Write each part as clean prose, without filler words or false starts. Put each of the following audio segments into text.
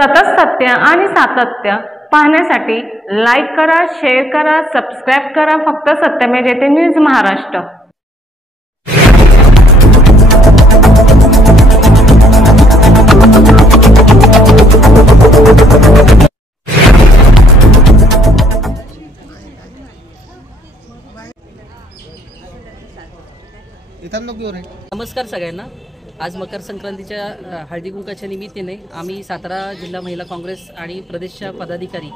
सतत सत्य आणि सातत्य पाहण्यासाठी लाईक करा, शेअर करा, सबस्क्राईब करा. फक्त सत्यमेव जयते न्यूज महाराष्ट्र. नमस्कार सगळ्यांना. आज मकर संक्रांतीच्या हळदी कुंकाच्या निमित्ताने आम्ही सातारा जिल्हा महिला काँग्रेस आणि प्रदेशच्या पदाधिकारी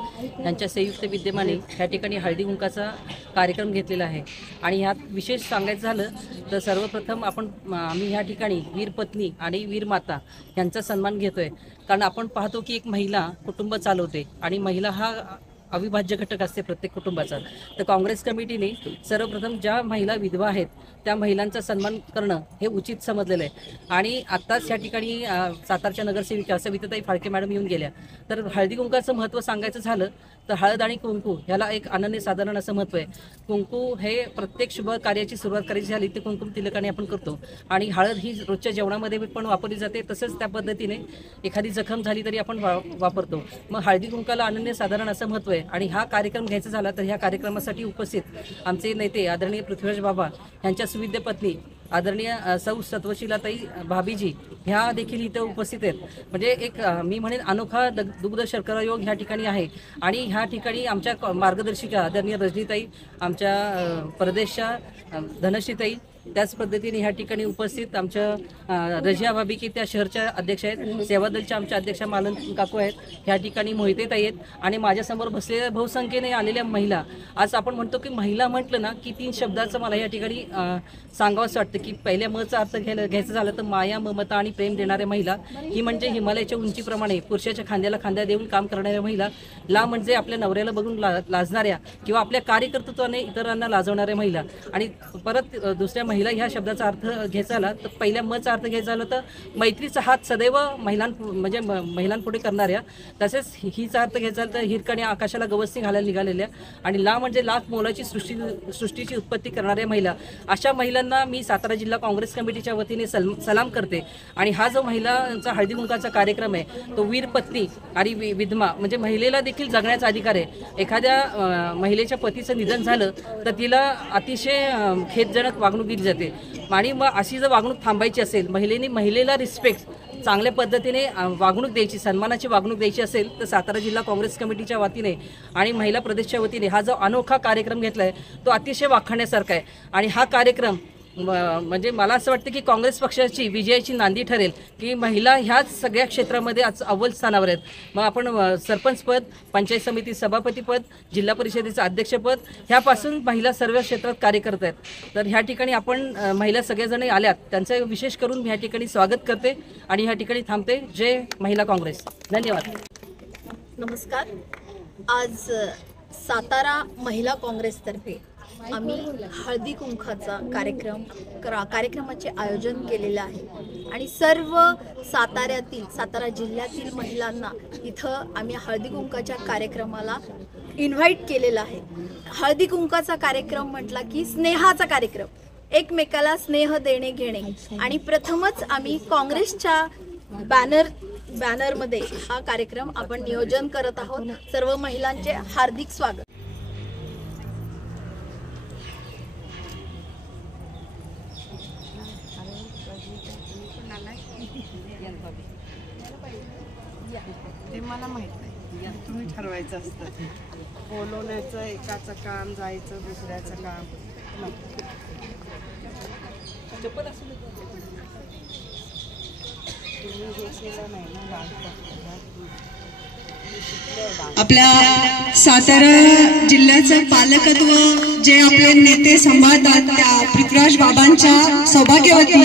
यांच्या संयुक्त विद्यमाने ह्या ठिकाणी हळदी कुंकाचा कार्यक्रम घेतलेला आहे. आणि ह्यात विशेष सांगायचं झालं तर सर्वप्रथम आम्ही ह्या ठिकाणी वीर पत्नी आणि वीर माता यांचा सन्मान घेतोय. कारण आपण पाहतो की एक महिला कुटुंब चालवते आणि महिला हा अविभाज्य घटक असते प्रत्येक कुटुंबाचा. तर काँग्रेस कमिटीने सर्वप्रथम ज्या महिला विधवा आहेत त्या महिलांचा सन्मान करणं हे उचित समजलेलं आहे. आणि आत्ताच या ठिकाणी सातारच्या नगरसेविका सविताताई फाळके मॅडम येऊन गेल्या. तर हळदी कुंकाचं महत्त्व सांगायचं झालं तर हळद आणि कुंकू ह्याला एक अनन्यसाधारण असं महत्त्व आहे. कुंकू हे प्रत्येक शुभ कार्याची सुरुवात करायची झाली ते कुंकुम तिलकाने आपण करतो. आणि हळद ही रोजच्या जेवणामध्ये पण वापरली जाते. तसंच त्या पद्धतीने एखादी जखम झाली तरी आपण वापरतो. मग हळदी कुंकाला अनन्यसाधारण असं महत्त्व आहे. आणि हा कार्यक्रम घ्यायचा झाला तर ह्या कार्यक्रमासाठी उपस्थित आमचे नेते आदरणीय पृथ्वीराज बाबा यांच्या सुविद्य पत्नी आदरणीय सौ सत्वशीलाताई भाभीजी ह्या देखील इथं उपस्थित आहेत. म्हणजे एक मी म्हणेन अनोखा दुग्ध शर्करा योग ह्या ठिकाणी आहे. आणि ह्या ठिकाणी आमच्या मार्गदर्शिका आदरणीय रजनीताई, आमच्या प्रदेशच्या धनश्रीताई, त्याच पद्धतीने ह्या ठिकाणी उपस्थित आमच्या रजिया भाभी की त्या शहरच्या अध्यक्ष आहेत, सेवादलच्या आमच्या अध्यक्षा मालन काकू आहेत, ह्या ठिकाणी मोहितेताई आहेत. आणि माझ्यासमोर बसलेल्या बहुसंख्येने आलेल्या महिला. आज आपण म्हणतो की महिला म्हटलं ना की 3 शब्दाचं मला या ठिकाणी सांगावंसं वाटतं की पहिल्या मचा अर्थ घ्यायचं झालं तर माया, ममता आणि प्रेम देणाऱ्या महिला. ही म्हणजे हिमालयाच्या उंचीप्रमाणे पुरुषाच्या खांद्याला खांद्या देऊन काम करणाऱ्या महिला. ला म्हणजे आपल्या नवऱ्याला बघून लाजणाऱ्या किंवा आपल्या कार्यकर्तृत्वाने इतरांना लाजवणाऱ्या महिला. आणि परत दुसऱ्या महिला ह्या शब्दाचा अर्थ घ्यायचा झाला तर पहिल्या मचा अर्थ घ्यायचा झाला तर मैत्रीचा हात सदैव महिलांपुढे करणाऱ्या. तसेच हिचा अर्थ घ्यायचा झाला तर हिरकणी आकाशाला गवसणी घालायला निघालेल्या. आणि ला म्हणजे लाख मोलाची सृष्टीची उत्पत्ती करणाऱ्या महिला. अशा महिलांना मी सातारा जिल्हा काँग्रेस कमिटीच्या वतीने सलाम करते. आणि हा जो महिलांचा हळदी कुंकाचा कार्यक्रम आहे तो वीर पत्नी आणि विधवा म्हणजे महिलेला देखील जगण्याचा अधिकार आहे. एखाद्या महिलेच्या पतीचं निधन झालं तर तिला अतिशय खेदजनक वागणूक दिली जाते. आणि मग अशी जर वागणूक थांबायची असेल, महिलेला रिस्पेक्ट चांगल्या पद्धतीने वागणूक द्यायची, सन्मानाची वागणूक द्यायची असेल तर सातारा जिल्हा काँग्रेस कमिटीच्या वतीने आणि महिला प्रदेशच्या वतीने हा जो अनोखा कार्यक्रम घेतला आहे तो अतिशय वाखाणण्यासारखा आहे. आणि हा कार्यक्रम म्हणजे मला असं वाटतं की काँग्रेस पक्षाची विजयाची नांदी ठरेल की महिला ह्याच सगळ्या क्षेत्रामध्ये आज अव्वल स्थानावर आहेत. मग आपण सरपंचपद, पंचायत समिती सभापतीपद, जिल्हा परिषदेचं अध्यक्षपद ह्यापासून महिला सर्व क्षेत्रात कार्य करत आहेत. तर ह्या ठिकाणी आपण महिला सगळेजण आल्यात त्यांचं विशेष करून ह्या ठिकाणी स्वागत करते आणि ह्या ठिकाणी थांबते. जय महिला काँग्रेस. धन्यवाद. नमस्कार. आज सातारा महिला काँग्रेसतर्फे आम्ही हळदी कुंकाचा कार्यक्रमाचे आयोजन केलेलं आहे. आणि सर्व सातारा जिल्ह्यातील महिलांना इथं आम्ही हळदी कुंकाच्या कार्यक्रमाला इन्व्हाइट केलेलं आहे. हळदी कुंकाचा कार्यक्रम म्हटला की स्नेहाचा कार्यक्रम, एकमेकाला स्नेह देणे घेणे. आणि प्रथमच आम्ही काँग्रेसच्या बॅनरमध्ये हा कार्यक्रम आपण नियोजन करत आहोत. सर्व महिलांचे हार्दिक स्वागत. ते मला माहित नाही, तुम्ही ठरवायचं असतं. बोलवण्याचं एकाचं काम, जायचं दुसऱ्याचं काम. आपल्या सातारा जिल्ह्याचं पालकत्व जे आपले नेते सांभाळतात त्या पृथ्वीराज बाबांच्या सौभाग्यवती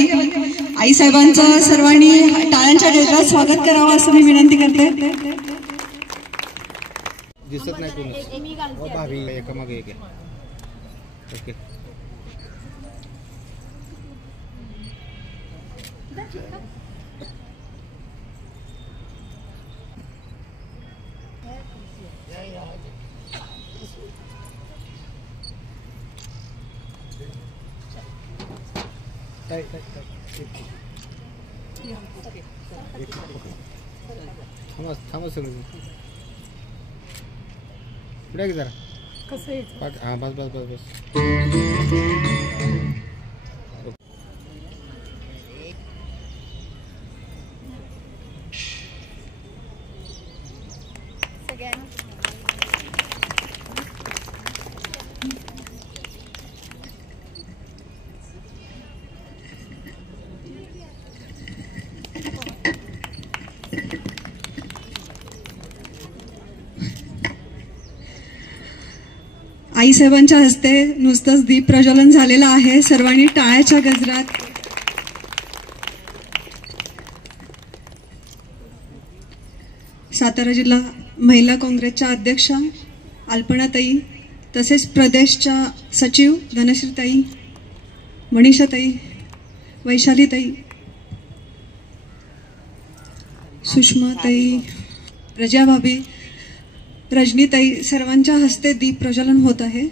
आईसाहेबांचं सर्वांनी टाळ्यांच्या गजरात स्वागत करावं असं मी विनंती करते. दिसत नाही कोणी भाभी एकामागे एक आहे. ओके. Okay. थांबा थांबा सगळं पुढे की जरा कसं यायचं? हां बस बस बस बस आईसाहेबांच्या हस्ते नुसतंच दीप प्रज्वलन झालेलं आहे. सर्वांनी टाळ्याच्या गजरात सातारा जिल्हा महिला काँग्रेसच्या अध्यक्षा अल्पनाताई, तसेच प्रदेशच्या सचिव धनश्रीताई, मनीषाताई, वैशालीताई, सुषमाताई, प्रजाभाभी, रजनीताई, सर्वांच्या हस्ते दीप प्रज्वलन होत आहे.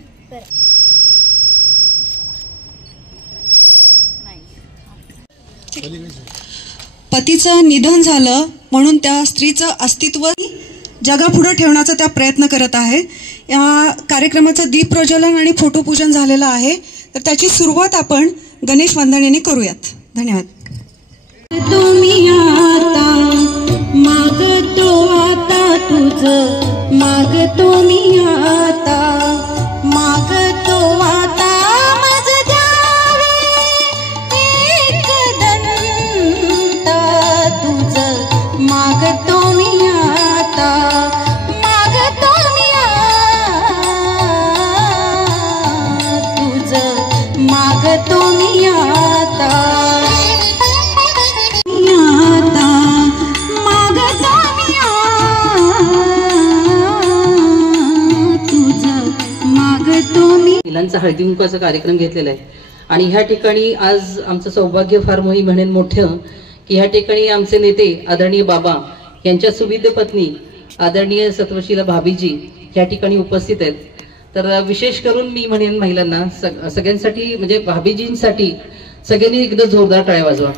पतीचं निधन झालं म्हणून त्या स्त्रीचं अस्तित्व जगापुढे ठेवण्याचा त्या प्रयत्न करत आहे. या कार्यक्रमाचं दीप प्रज्वलन आणि फोटोपूजन झालेलं आहे. तर त्याची सुरुवात आपण गणेश वंदनेने करूयात. धन्यवाद. तुम्ही आता मागतो आता तुझं मागतो मी आता मागतो आता माझ द्यावे एक दंता तुझं मागतो मी आता मागतो मी तुझं मागतो मी आता महिलांचा हळदी कुंकवाचा कार्यक्रम घेतलेला आहे. आणि ह्या ठिकाणी आज आमचं सौभाग्य फार मोही म्हणेन मोठं की ह्या ठिकाणी आमचे नेते आदरणीय बाबा यांच्या सुविद्य पत्नी आदरणीय सत्वशीला भाभीजी ह्या ठिकाणी उपस्थित आहेत. तर विशेष करून मी म्हणेन महिलांना सगळ्यांसाठी म्हणजे भाभीजींसाठी सगळ्यांनी एकदा जोरदार टाळ्या वाजवा.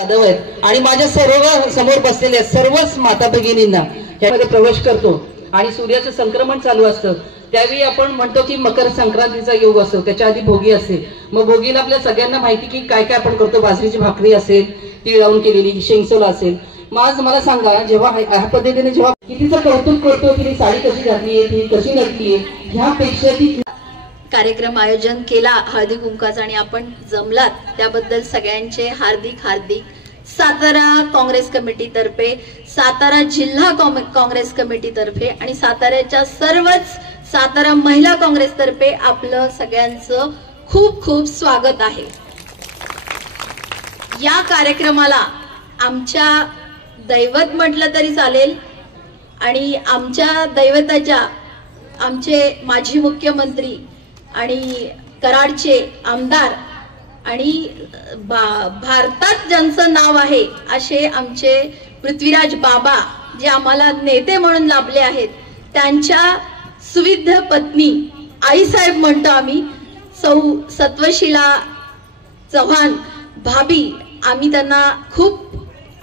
यादव आहेत आणि माझ्या सर्व समोर बसलेल्या सर्वच माता भगिनींना यामध्ये प्रवेश करतो आणि सूर्याचं संक्रमण चालू असतं त्यावेळी आपण म्हणतो की मकर संक्रांतीचा योग असतो, त्याच्या आधी भोगी असते. मग भोगीला आपल्या सगळ्यांना माहिती की काय काय आपण करतो. बाजरीची भाकरी असेल, तीळ लावून केलेली शेंगसोला असेल. मग आज मला सांगा जेव्हा ह्या पद्धतीने जेव्हा कितीचं कौतुक करतो की साडी कशी घातलीये, ती कशी नटलीये, ह्यापेक्षा ती कार्यक्रम आयोजन केला हळदी कुंकाचा आणि आपण जमलात त्याबद्दल सगळ्यांचे हार्दिक हार्दिक सातारा काँग्रेस कमिटीतर्फे, सातारा जिल्हा काँग्रेस कमिटीतर्फे आणि साताऱ्याच्या सर्वच सातारा महिला काँग्रेसतर्फे आपलं सगळ्यांचं खूप खूप स्वागत आहे. या कार्यक्रमाला आमच्या दैवत म्हटलं तरी चालेल आणि आमच्या दैवताच्या आमचे माजी मुख्यमंत्री आणि कराडचे आमदार आणि भारतात ज्यांचं नाव आहे असे आमचे पृथ्वीराज बाबा जे आम्हाला नेते म्हणून लाभले आहेत, त्यांच्या सुविद्य पत्नी आईसाहेब म्हणतो आम्ही, सौ सत्वशीला चव्हाण भाभी, आम्ही त्यांना खूप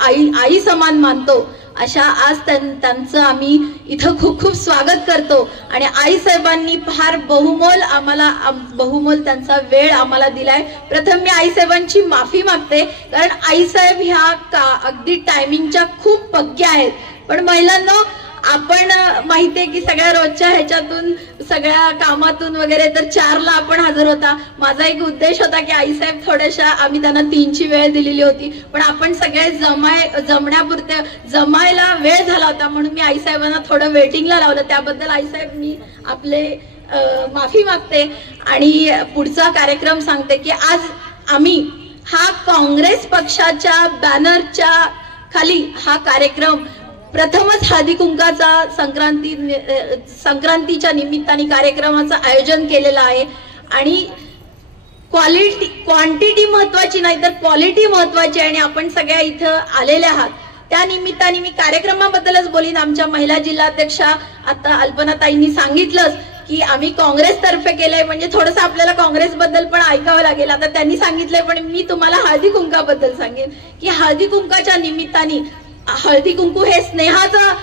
आई समान मानतो. अशा आज त्यांचं आम्ही इथं खूप खूप स्वागत करतो आणि आईसाहेबांनी फार बहुमोल त्यांचा वेळ आम्हाला दिलाय. प्रथम मी आईसाहेबांची माफी मागते कारण आईसाहेब ह्या अगदी टायमिंगच्या खूप पक्क्या आहेत. पण महिलांना आपण माहितीये की सगळ्या रोजच्या ह्याच्यातून सगळ्या कामातून वगैरे तर 4ला आपण हजर होता. माझा एक उद्देश होता की आईसाहेब थोड्याशा, आम्ही त्यांना 3ची वेळ दिलेली होती पण आपण सगळे जमण्यापुरते जमायला वेळ झाला होता म्हणून मी आईसाहेबांना थोडं वेटिंगला लावलं. त्याबद्दल आईसाहेब मी आपले माफी मागते आणि पुढचा कार्यक्रम सांगते की आज आम्ही हा काँग्रेस पक्षाच्या बॅनरच्या खाली हा कार्यक्रम प्रथमच हळदी कुंकाचा संक्रांतीच्या निमित्ताने कार्यक्रमाचं आयोजन केलेलं आहे आणि क्वांटिटी महत्वाची नाही तर क्वालिटी महत्वाची आणि आपण सगळ्या इथं आलेल्या आहात. त्या निमित्ताने मी कार्यक्रमाबद्दलच बोलीन. आमच्या महिला जिल्हाध्यक्षा आता अल्पनाताईंनी सांगितलंच की आम्ही काँग्रेस तर्फे केलंय म्हणजे थोडंसं आपल्याला काँग्रेस बद्दल पण ऐकावं लागेल. आता त्यांनी सांगितलंय पण मी तुम्हाला हळदी कुंकाबद्दल सांगेन की हळदी कुंकाच्या निमित्ताने हळदी कुंकू हे स्नेहाचं,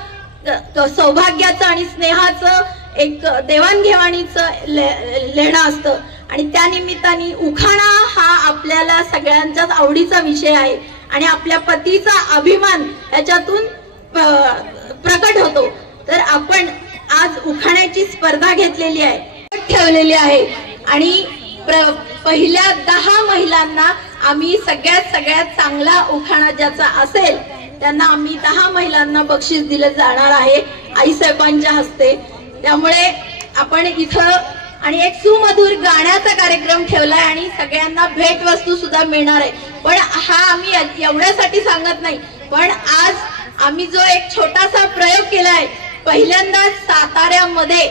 सौभाग्याचं आणि स्नेहाचं एक देवाणघेवाणीचं लेणं असतं आणि त्या निमित्ताने उखाणा हा आपल्याला सगळ्यांच्याच आवडीचा विषय आहे आणि आपल्या पतीचा अभिमान याच्यातून प्रकट होतो. तर आपण आज उखाण्याची स्पर्धा घेतलेली आहे, ठेवलेली आहे आणि पहिल्या 10 महिलांना आम्ही सगळ्यात चांगला उखाणा ज्याचा असेल त्यांना आम्ही 10 महिलांना बक्षीस दिलं जाणार आहे आईसाहेबांच्या हस्ते. त्यामुळे आपण इथं आणि एक सुमधुर गाण्याचा कार्यक्रम ठेवलाय आणि सगळ्यांना भेटवस्तू सुद्धा मिळणार आहे. पण हा आम्ही एवढ्यासाठी सांगत नाही, पण आज आम्ही जो एक छोटासा प्रयोग केलाय, पहिल्यांदा साताऱ्यामध्ये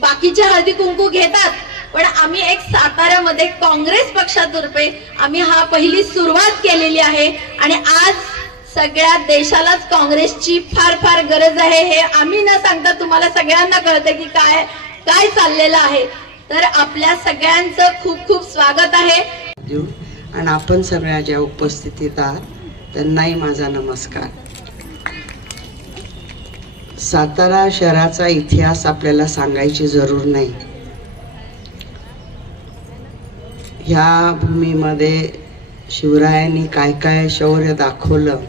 बाकीचे हळदी कुंकू घेतात पण आम्ही एक साताऱ्यामध्ये काँग्रेस पक्षातर्फे आम्ही हा पहिली सुरुवात केलेली आहे आणि आज सगळ्या देशालाच काँग्रेसची फार गरज आहे हे आम्ही न सांगता तुम्हाला सगळ्यांना कळतं की काय चाललेलं आहे. तर आपल्या सगळ्यांचं खूप स्वागत आहे आणि आपण सगळ्या ज्या उपस्थितीत आहात त्यांनाही माझा नमस्कार. सातारा शहराचा इतिहास आपल्याला सांगायची जरूर नाही. ह्या भूमीमध्ये शिवरायांनी काय शौर्य दाखवलं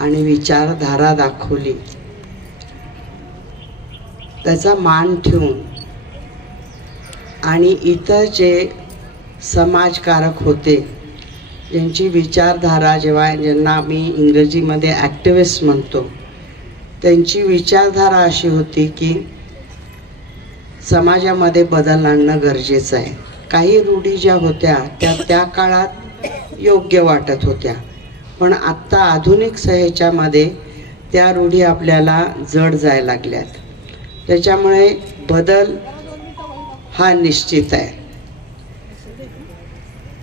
आणि विचारधारा दाखवली, त्याचा मान ठेवून आणि इतर जे समाजकारक होते ज्यांची विचारधारा ज्यांना आम्ही इंग्रजीमध्ये ॲक्टिव्हिस्ट म्हणतो, त्यांची विचारधारा अशी होती की समाजामध्ये बदल आणणं गरजेचं आहे. काही रूढी ज्या होत्या त्या काळात योग्य वाटत होत्या, पण आत्ता आधुनिक ह्याच्यामध्ये त्या रूढी आपल्याला जड जायला लागल्यात. त्याच्यामुळे बदल हा निश्चित आहे.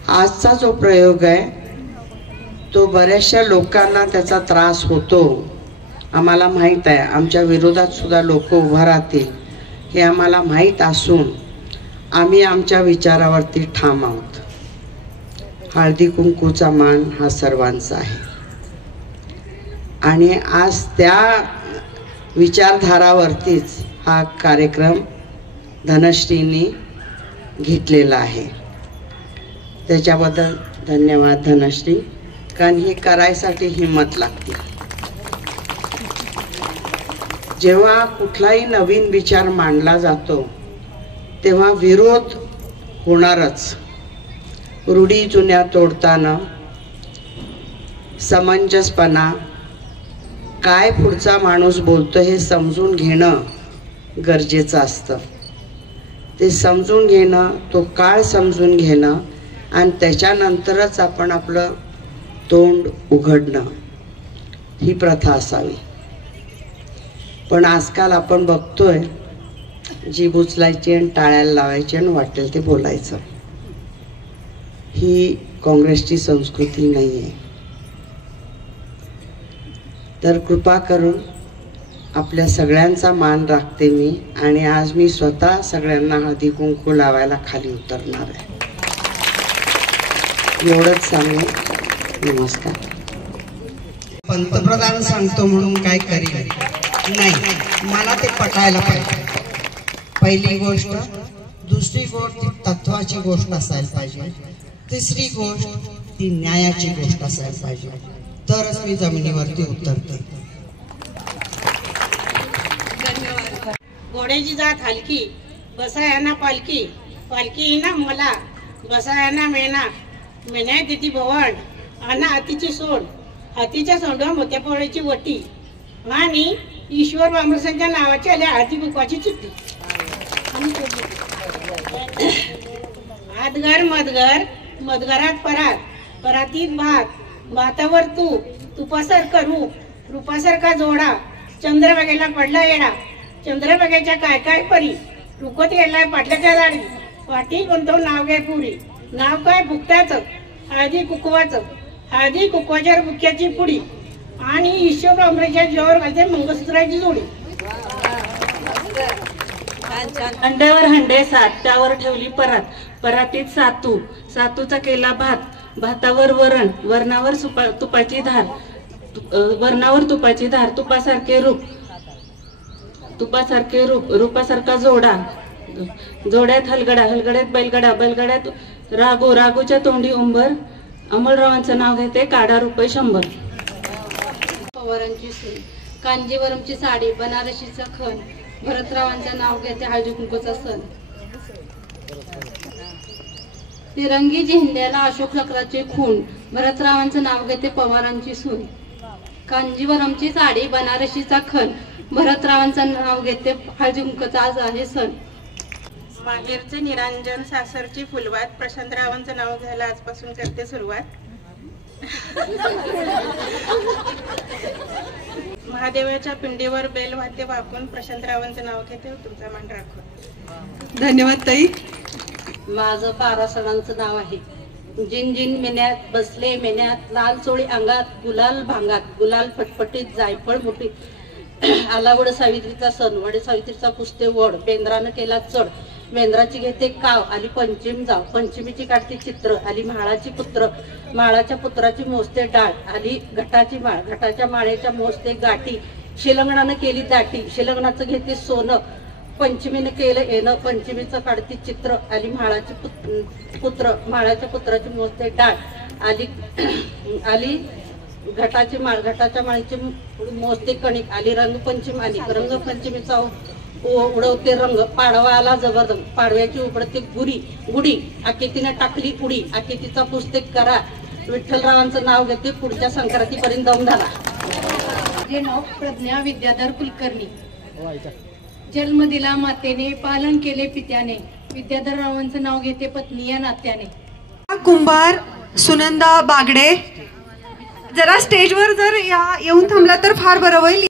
आजचा जो प्रयोग आहे तो बऱ्याचशा लोकांना त्याचा त्रास होतो, आम्हाला माहीत आहे. आमच्या विरोधात सुद्धा लोक उभं राहतील हे आम्हाला माहीत असून आम्ही आमच्या विचारावरती ठाम आहोत. हळदी कुंकूचा मान हा सर्वांचा आहे आणि आज त्या विचारधारावरतीच हा कार्यक्रम धनश्रींनी घेतलेला आहे. त्याच्याबद्दल धन्यवाद धनश्री, कारण हे करायसाठी हिंमत लागते. जेव्हा कुठलाही नवीन विचार मांडला जातो तेव्हा विरोध होणारच. रूढी जुन्या तोडताना समंजसपणा, काय पुढचा माणूस बोलतो हे समजून घेणं गरजेचं असतं. ते समजून घेणं, तो काळ समजून घेणं आणि त्याच्यानंतरच आपण आपलं तोंड उघडणं ही प्रथा असावी. पण आजकाल आपण बघतोय जीभ उचलायची आणि टाळ्याला लावायची आणि वाटेल ते बोलायचं. ही काँग्रेसची संस्कृती नाही आहे. तर कृपा करून आपल्या सगळ्यांचा मान राखते मी आणि आज मी स्वतः सगळ्यांना हळदी कुंकू लावायला खाली उतरणार आहे. एवढंच सांगू. नमस्कार. पंतप्रधान सांगतो म्हणून काय करीन नाही, मला ते पटायला पाहिजे. पहिली गोष्ट. दुसरी गोष्ट ती तत्वाची गोष्ट असायला पाहिजे. तिसरी गोष्ट ती न्यायाची गोष्ट असायला पाहिजे. तरच मी जमिनीवरती उतरते. घोड्याची जात हलकी, बसायांना पालखी, पालखी ना मला, बसायांना मेना, मेना तिथे भवण, आना हातीची सोड, हातीच्या सोंडवा मोत्या पोळ्याची वटी आणि ईश्वर बांबरसांच्या नावाची आल्या हळदी कुंकवाची चिठ्ठी. आदगर मदगर, मदगरात परात, परातीत भात, भातावर तूप, तुपासारखा रूप, रूपासारखा जोडा, चंद्रभागेला पडला येडा, चंद्रभागेच्या काय परी, रुकत गेलाय पाटल्याच्या दाढी, पाठी कोणतं नाव घ्या पुरी, नाव काय भुकट्याचं, हळदी कुकवाचं, हळदी कुकवाच्या बुक्याची पुडी आणि ईश्वर ब्रह्मच्या जीवावर घालते मंगळसूत्राची जोडी. अंड्यावर हंडे सात, त्यावर ठेवली परात, परातीत सातू, सातूचा केला भात, भातावर वरण, वरणावर तुपाची धार, वर्णावर तुपाची धार, तुपासारखे रूप, तुपासारखे रूप, रूपासारखा जोडा, जोड्यात हलगडा, हलगड्यात बैलगडा, बैलगड्यात रागो, रागोच्या तोंडी उंबर, अमोलरावांचं नाव घेते, काढा रुपये 100. पवारांची सून, कांजीवरमची साडी, बनारसीचा खण, भरतरावांचं नाव घेते, हळदी कुंकूचा सण. तिरंगी झेंड्याला अशोक चक्राचे खून, भरतरावांचं नाव घेते, पवारांची सून. कांजीवरमची साडी, बनारसीचा खण, भरतरावांचं नाव घेते, हळदी कुंकूचा आज आहे सण. माहेरचे निरांजन, सासरची फुलवात, प्रशांतरावांचं नाव घ्यायला आजपासून करते सुरुवात. महादेवाच्या पिंडीवर बेल वाद्य वाकून प्रशांतरावांचं नाव घेते, तुमचा मान राखून. धन्यवाद ताई. माझं पारासणांचं नाव आहे. जिन जिन मेन्यात बसले मेन्यात, लाल चोळी अंगात, गुलाल भांगात, गुलाल फटफटीत, जायफळ मोठी. आला वड सावित्रीचा सण, वड सावित्रीचा पुसते वड, बेंद्रानं केला चढ, बेंद्राची घेते काव, आली पंचमी जाव, पंचमीची काढते चित्र, आली म्हाळाची पुत्र, माळाच्या पुत्राची मोजते डाळ, आली घटाची माळ, घटाच्या माळेच्या मोजते गाठी, शिलंगणानं केली दाटी, शिलंगणाचं घेते सोनं, पंचमीनं केलं येणं, पंचमीचं काढते चित्र, आली म्हाळाची पुत्र, माळाच्या पुत्राची मोजते डाळ, आली घटाची माळ, घटाच्या माळीची मोजते कणिक, आली रंगपंचमी, आली रंगपंचमीचा उडवते रंग, पाडवा आला जबरदंग, पाडव्याची उघडते गुढी, आकेतीने टाकली उडी, आकेतीचा पुस्तक करा, विठ्ठलरावांचं नाव घेते, पुढच्या संक्रांतीपर्यंत दम धरा. माझे नाव प्रज्ञा विद्याधर कुलकर्णी. जन्म दिला मातेने, पालन केले पित्याने, विद्याधररावांचं नाव घेते, पत्नी या नात्याने. कुंभार सुनंदा बागडे, जरा स्टेजवर जर येऊन थांबला तर फार बरं होईल.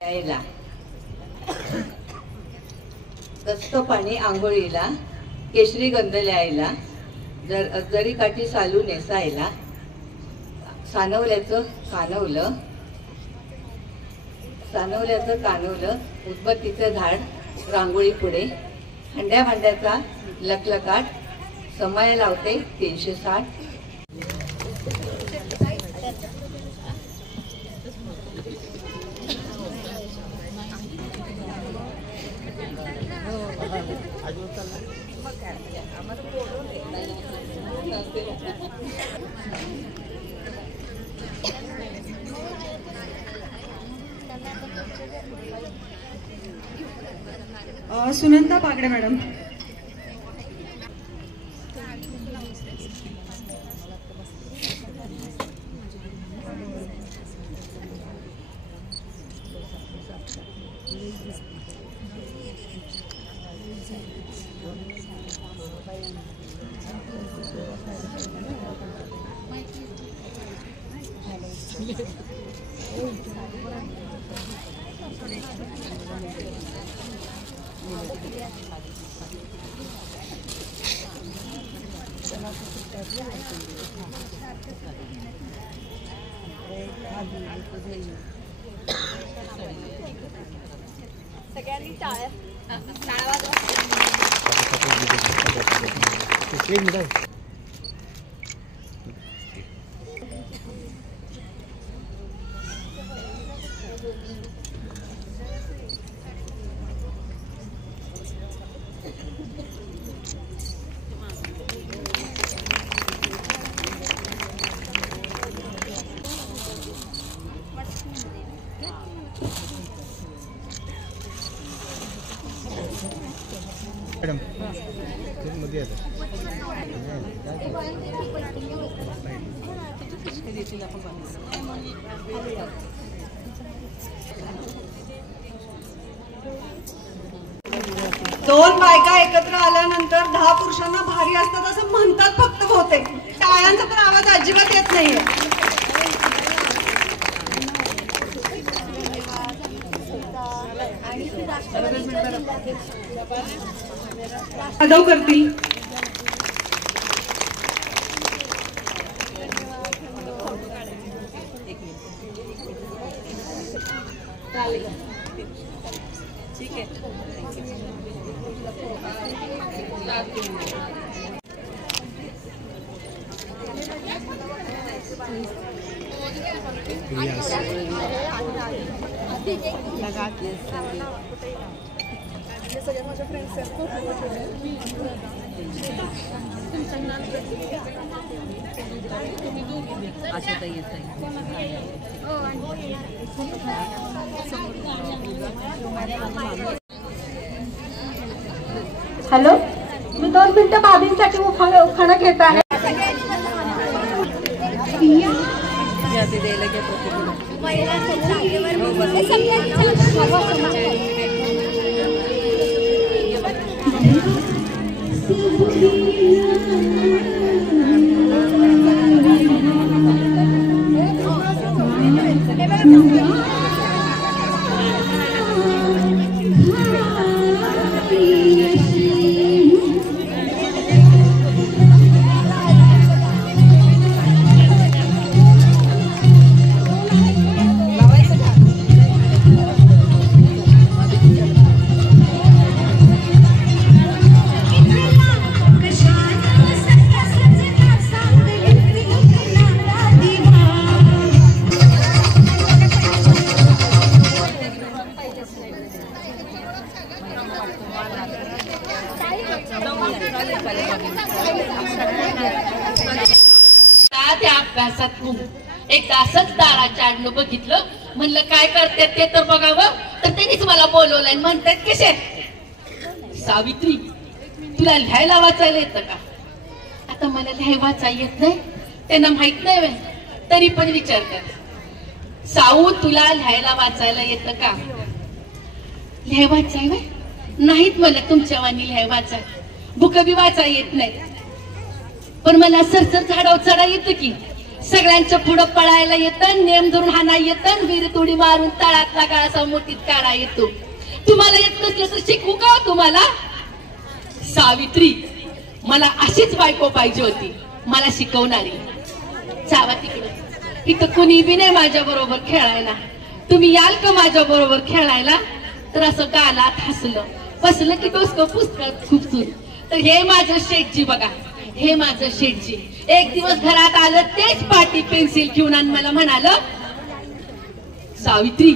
गस्त पाणी आंघोळीला, केशरी गंध ल्यायला, जरी काठी सालू नेसायला, सानवल्याचं कानवलं, उदबत्तीचं झाड, रांगोळी पुढे, हंड्या भांड्याचा लकलकाट, समय लावते 360. सुनंदा बागडे मॅडम. सगळ्यांनी टाळ्या वाजवा. मॅडम मध्ये येतं. दोन बायका एकत्र आल्यानंतर 10 पुरुषांना भारी असतात असं म्हणतात फक्त बहुतेक. टाळ्यांचा तर आवाज अजिबात येत नाहीये. अदव करतील. ठीक आहे. Yes. हॅलो, मी 2 मिनिटं भाभींसाठी उखाणा घेत आहे. त्या अभ्यासात एकदा असंच दाराच्या आडनं बघितलं, म्हणलं काय करतात ते तर बघावं, तर त्यांनीच मला बोलवलंय. म्हणतात कसे, सावित्री तुला लिहायला वाचायला येतं का? आता मला लिहाय वाचा येत नाही, त्यांना माहित नाही, तरी पण विचारतात, साऊ तुला लिहायला वाचायला येतं का? लिहाय वाचाय नाहीत मला तुमच्या वाणी लिहाय वाचाय, बुक बी वाचाय येत नाही, पण मला सरसर झाडावर चढा येतं की, सगळ्यांच्या पुढं पळायला येतं, नेम धरून हाना येतं, विहिरीत उडी मारून तळातला गाळाचा मोठीत काढा येतो. तुम्हाला येत नसलं तर शिकवू का तुम्हाला? सावित्री मला अशीच बायको पाहिजे होती, मला शिकवणारी. जावा तिकडे, इथं कुणी बी नाही माझ्या बरोबर खेळायला. तुम्ही याल का माझ्या बरोबर खेळायला? तर असं गालात हसलं, बसलं की डोसकं पुस्तकात खुपसून. तर हे माझं शेठजी बघा, हे माझं शेठजी. एक दिवस घरात आलं, तेच पाटी पेन्सिल घेऊन आणि मला म्हणालं, सावित्री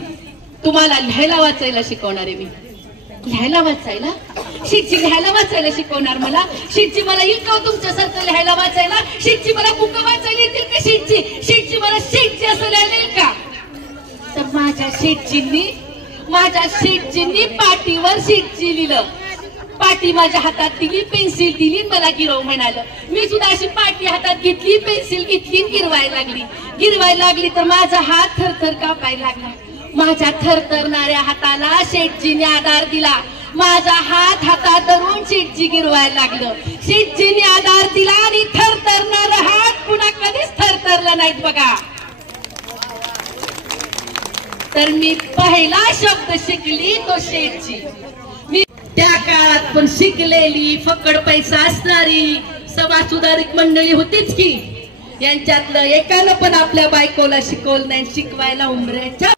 तुम्हाला लिहायला वाचायला शिकवणार आहे मी. लिहायला वाचायला? शेठजी लिहायला वाचायला शिकवणार मला? शेठजी मला येईल का तुमच्यासारखं लिहायला वाचायला? शेठजी मला बुक वाचायला येतील का? शेठजी मला शेठजी असं लिहायला येईल का? तर माझ्या शेठजींनी पाटीवर शेठजी लिहिलं. पाटी माझ्या हातात दिली, पेन्सिल दिली, मला गिरव म्हणालं. मी सुद्धा अशी पाटी हातात घेतली, पेन्सिल घेतली, गिरवायला लागली तर माझा हात थरथर कापायला लागला. माझ्या थरथरणाऱ्या हाताला शेठजीने आधार दिला. माझा हात हातात धरून शेठजी गिरवायला लागलं. शेठजीने आधार दिला आणि थरथरणारा हात पुन्हा कधीच थरथरला नाहीत बघा. तर मी पहिला शब्द शिकली तो शेठजी. मी त्या काळात पण शिकलेली, फकड पैसा असणारी सभा सुधारित मंडळी होतीच की. यांच्यातलं एकानं पण आपल्या बायकोला शिकवलं नाही, शिकवायला उमऱ्याच्या.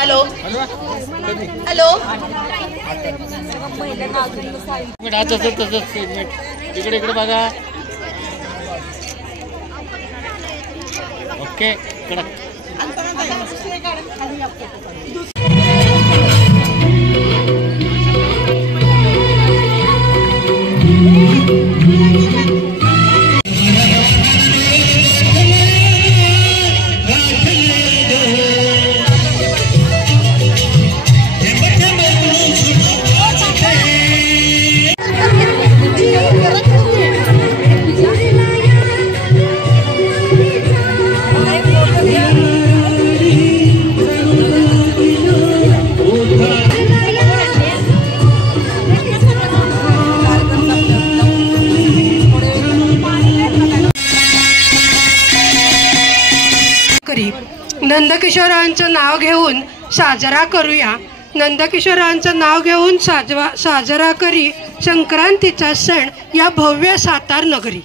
हॅलो हॅलो इकडे इकडे बघा. ओके कडक. नाव घेऊन साजरा करूया. नंदकिशोरांचं नाव घेऊन साजरा करी संक्रांतीचा सण या भव्य सातार नगरी.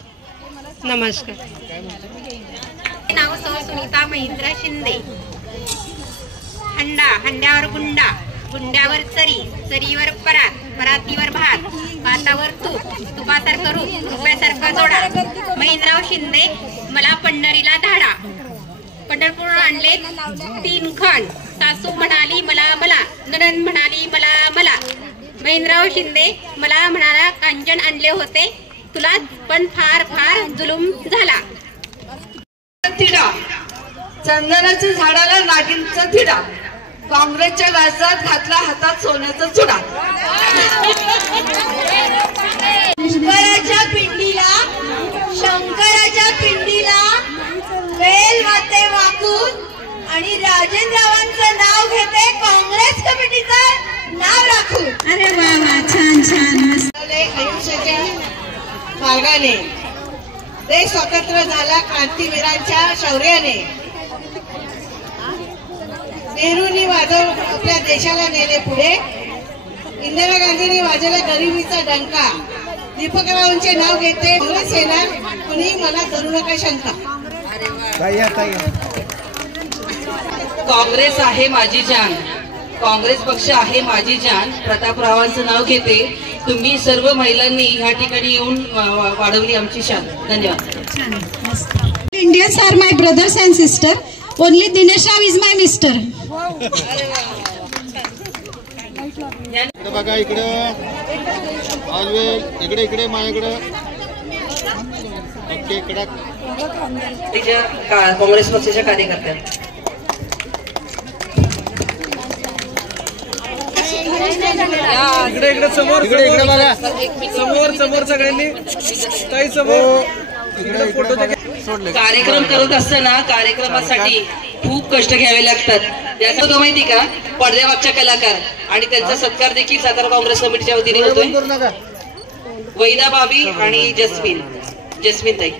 नमस्कार. नाव सुनीता महेंद्र शिंदे. हंडा हंड्यावर गुंडा, गुंड्यावर चरी, चरीवर परात, परातीवर भात, भातावर तूप, तुपासारखं रूप, रुपयासारखा जोडा. महेंद्रराव शिंदे. मला पंढरीला धाडा. पंढरपूर आणले 3 खण. सासू म्हणाली मला मला, नणंद म्हणाली मला मला. महेंद्रराव शिंदे. मला म्हणाला कांचन आणले होते तुला, पण फार फार जुलूम झाला. तिडा, चंदनाच्या झाडाला नागिनचा तिडा, काँग्रेसच्या राज्यात घातला हातात सोन्याचा चुडा. शंकराच्या पिंडीला बेल वाते वाकून आणि राजेंद्ररावांचं नाव घेते काँग्रेस कमिटीचं नाव राखून. अरे वा वा, छान छान. अहिंसेच्या मार्गाने देश स्वतंत्र झाला क्रांतीवीरांच्या शौर्याने. नेहरूंनी आपल्या देशाला नेले पुढे. इंदिरा गांधींनी वाजवला गरिबीचा डंका. दीपकरावांचे नाव घेते काँग्रेस येणार, कुणी मला करू नका शंका. काँग्रेस आहे माझी जान, काँग्रेस पक्ष आहे माझी जान. प्रतापरावांचं नाव घेते. तुम्ही सर्व महिलांनी ह्या ठिकाणी येऊन वाढवली आमची शान. धन्यवाद. Indians are my brothers and sister. Only Dinesh Rao is my mister. बघा इकडं इकडे इकडे माझ्याकडं. ओके. इकडं काँग्रेस पक्षाच्या कार्यकर्त्या. इकडे इकडे समोर इकडे इकडे बघा. समोर समोर सगळ्यांनी काही समोर इकडे फोटो सोडले. कार्यक्रम करत असताना कार्यक्रमासाठी खूप कष्ट घ्यावे लागतात. याचा तो माहिती का, पडद्यामागच्या कलाकार आणि त्यांचा सत्कार देखील सातारा काँग्रेस कमिटीच्या वतीने होतोय. वैदा भाभी आणि जस्मिन ताई.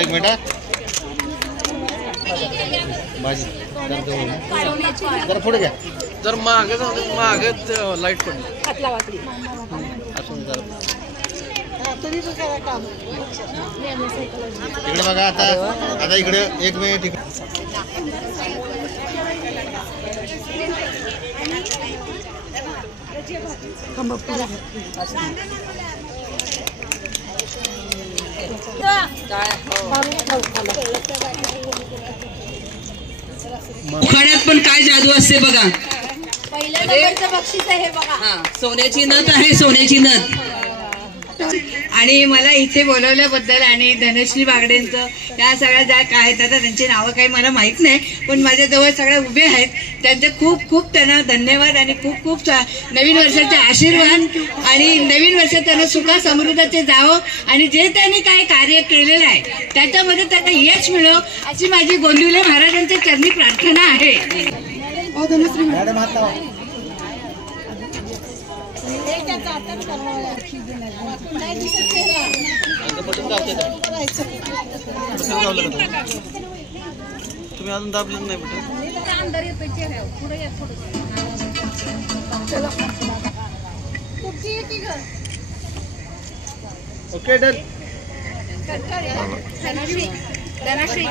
एक मिनिट. जरा पुढे घ्या. जर मागे लाईट पडली. इकडे बघा. आता इकडे 1 मिनिट. उखाण्यात पण काय जादू असते बघा. पहिल्या नंबरचं बक्षीस आहे बघा. सोन्याची नथ आहे, सोन्याची नथ. आणि मला इथे बोलवल्याबद्दल आणि धनश्री बागडेंचं या सगळ्या ज्या काय आहेत आता त्यांची नावं काही मला माहीत नाही, पण माझ्याजवळ सगळ्या उभे आहेत. त्यांचे खूप खूप त्यांना धन्यवाद आणि खूप खूप नवीन वर्षाचे आशीर्वाद. आणि नवीन वर्ष त्यांना सुखा समृद्धाचे जावं आणि जे त्यांनी काय कार्य केलेलं आहे त्याच्यामध्ये त्यांना यश मिळो अशी माझी गोंदिवले महाराजांच्या चरणी प्रार्थना आहे. तुम्ही अजून दाबलं नाही ओके डन. धनश्री